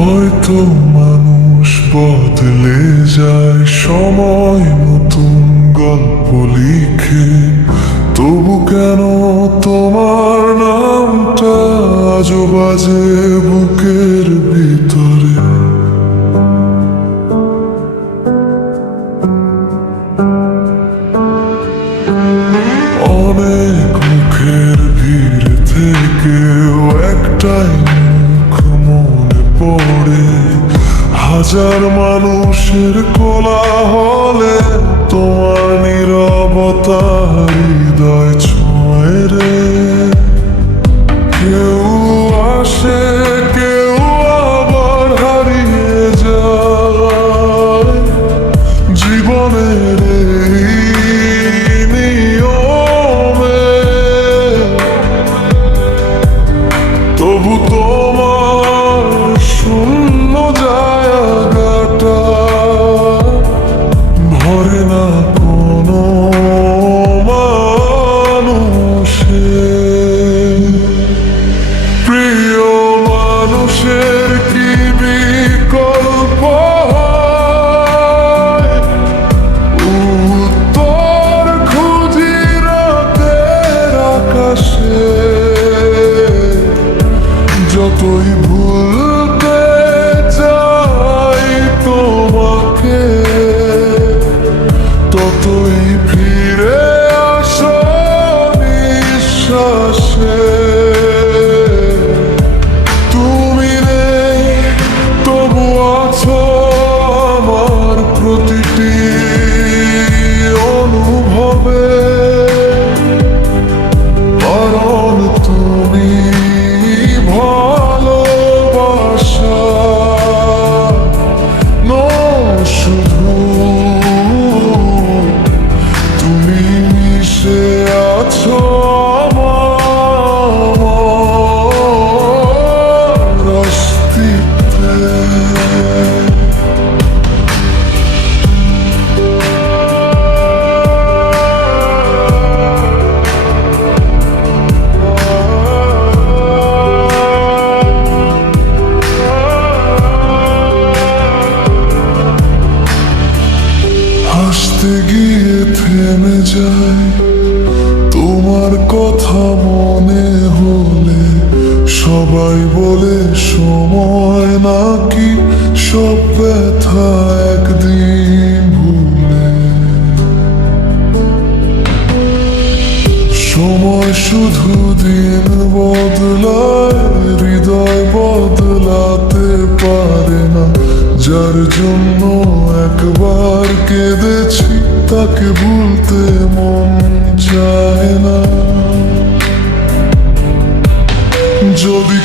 হয়তো মানুষ বদলে যায়, সময় নতুন গল্প লিখে, তবু কেন তোমার নামটা আজও বাজে বুকের ভিতরে। অনেক মুখের ভিড় থেকেও একটাই মুখ মনে পড়ে, হাজার মানুষের কোলাহলে তোমার নীরবতা হৃদয় ছোঁয় রে। কেউ আসে, কেউ আবার হারিয়ে যায় জীবনের এই নিয়মে। তবু তোমার শূন্য জায়গাটা ভরে না কোনো মানুষে। প্রিয় মানুষের কি বিকল্প হয়? উত্তর খুঁজি রাতের আকাশে। যতই ভুলতে চাই তোমাকে, ততই ফিরে আসো নিঃশ্বাসে। তুমি নেই, তবু আছো আমার প্রতিটি অনুভবে, কারণ তুমি ভালোবাসা নও শুধু, তুমি মিশে আছো আমার অস্তিত্বে। হাসতে গিয়ে থেমে যায় তোমার কথা মনে হলে, সবাই বলে সময় নাকি সব ব্যথা একদিন ভুলে। সময় শুধু দিন বদলায়, হৃদয় বদলাতে পারে না। যার জন্য একবার কেঁদেছি তাকে ভুলতে মন চায় না। যদি